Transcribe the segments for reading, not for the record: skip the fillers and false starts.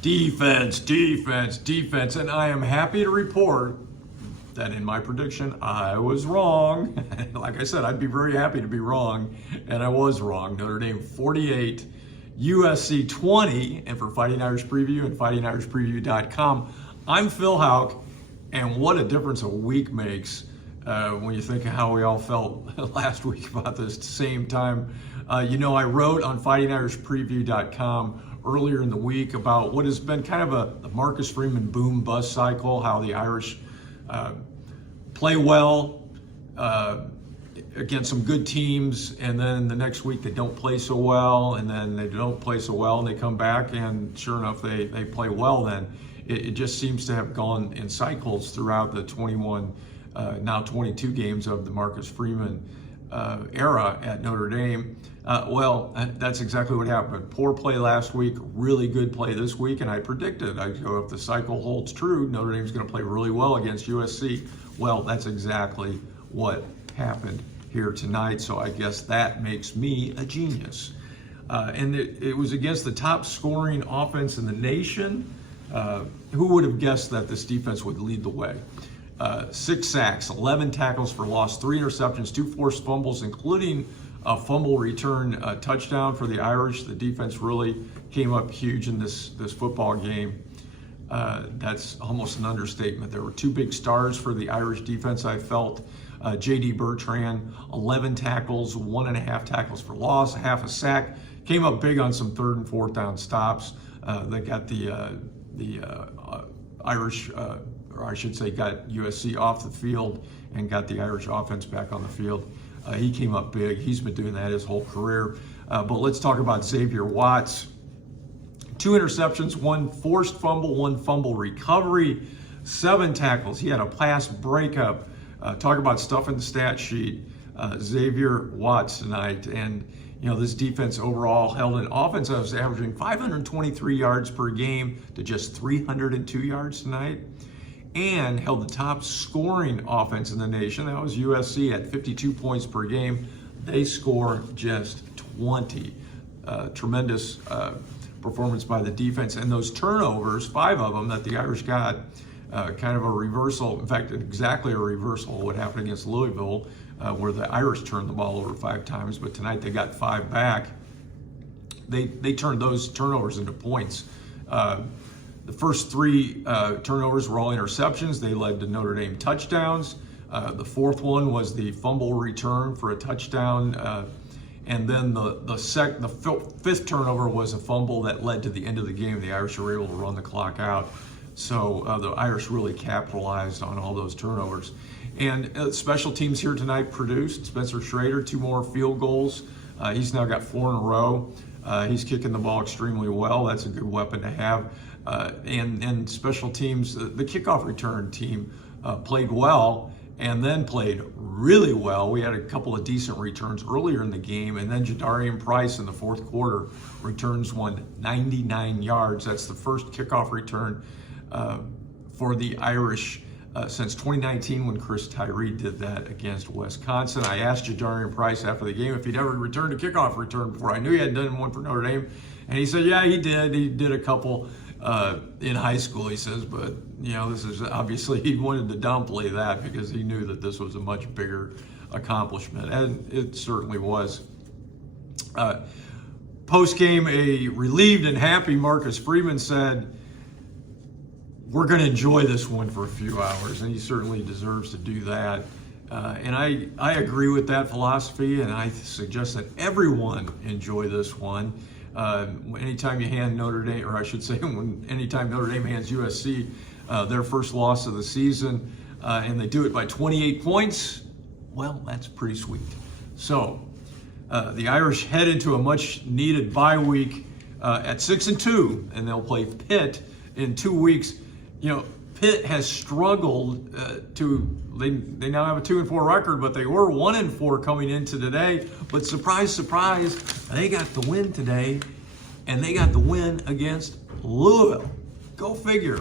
Defense, defense, defense. And I am happy to report that in my prediction, I was wrong. Like I said, I'd be very happy to be wrong, and I was wrong. Notre Dame 48, USC 20. And for Fighting Irish Preview and fightingirishpreview.com, I'm Phil Houck, and what a difference a week makes when you think of how we all felt last week about this same time. I wrote on fightingirishpreview.com earlier in the week about what has been kind of a Marcus Freeman boom-bust cycle, how the Irish play well against some good teams, and then the next week they don't play so well, and then they don't play so well, and they come back, and sure enough, they play well then. It just seems to have gone in cycles throughout the 21, now 22 games of the Marcus Freeman era at Notre Dame. That's exactly what happened. Poor play last week, really good play this week, and I predicted, if the cycle holds true, Notre Dame's going to play really well against USC. Well, that's exactly what happened here tonight, so I guess that makes me a genius. And it was against the top scoring offense in the nation. Who would have guessed that this defense would lead the way? 6 sacks, 11 tackles for loss, 3 interceptions, 2 forced fumbles, including a fumble return touchdown for the Irish. The defense really came up huge in this football game. That's almost an understatement. There were 2 big stars for the Irish defense, I felt. J.D. Bertrand, 11 tackles, 1.5 tackles for loss, half a sack. Came up big on some 3rd and 4th down stops. They got the Irish, or I should say got USC off the field and got the Irish offense back on the field. He came up big. He's been doing that his whole career. But let's talk about Xavier Watts. 2 interceptions, 1 forced fumble, 1 fumble recovery, 7 tackles. He had a pass breakup. Talk about stuff in the stat sheet. Xavier Watts tonight. And, this defense overall held an offense that was averaging 523 yards per game to just 302 yards tonight, and held the top scoring offense in the nation. That was USC at 52 points per game. They score just 20. Tremendous performance by the defense. And those turnovers, 5 of them that the Irish got, kind of a reversal. In fact, exactly a reversal of what happened against Louisville, where the Irish turned the ball over 5 times, but tonight they got 5 back. They turned those turnovers into points. The first 3 turnovers were all interceptions. They led to Notre Dame touchdowns. The 4th one was the fumble return for a touchdown. And then the 5th turnover was a fumble that led to the end of the game. The Irish were able to run the clock out. So the Irish really capitalized on all those turnovers. And special teams here tonight produced. Spencer Schrader, 2 more field goals. He's now got 4 in a row. He's kicking the ball extremely well. That's a good weapon to have. And special teams, the kickoff return team played well and then played really well. We had a couple of decent returns earlier in the game, and then Jadarian Price in the 4th quarter returns one 99 yards. That's the first kickoff return for the Irish since 2019 when Chris Tyree did that against Wisconsin. I asked Jadarian Price after the game if he'd ever returned a kickoff return before. I knew he had done one for Notre Dame, and he said, yeah, he did. He did a couple in high school, he says, but this is obviously he wanted to downplay that because he knew that this was a much bigger accomplishment, and it certainly was. Post-game, a relieved and happy Marcus Freeman said, we're going to enjoy this one for a few hours, and he certainly deserves to do that. And I agree with that philosophy, and I suggest that everyone enjoy this one. Anytime you hand Notre Dame, or I should say, anytime Notre Dame hands USC their first loss of the season, and they do it by 28 points, well, that's pretty sweet. So the Irish head into a much-needed bye week at 6-2, and they'll play Pitt in 2 weeks. Pitt has struggled they now have a 2-4 record, but they were 1-4 coming into today. But surprise, surprise, they got the win today, and they got the win against Louisville. Go figure.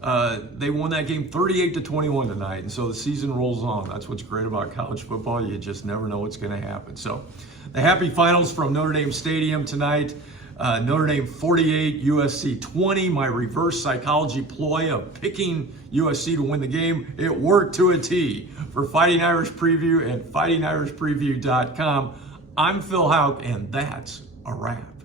They won that game 38-21 tonight, and so the season rolls on. That's what's great about college football. You just never know what's going to happen. So the happy finals from Notre Dame Stadium tonight. Notre Dame 48, USC 20. My reverse psychology ploy of picking USC to win the game, it worked to a T. For Fighting Irish Preview and fightingirishpreview.com, I'm Phil Houck, and that's a wrap.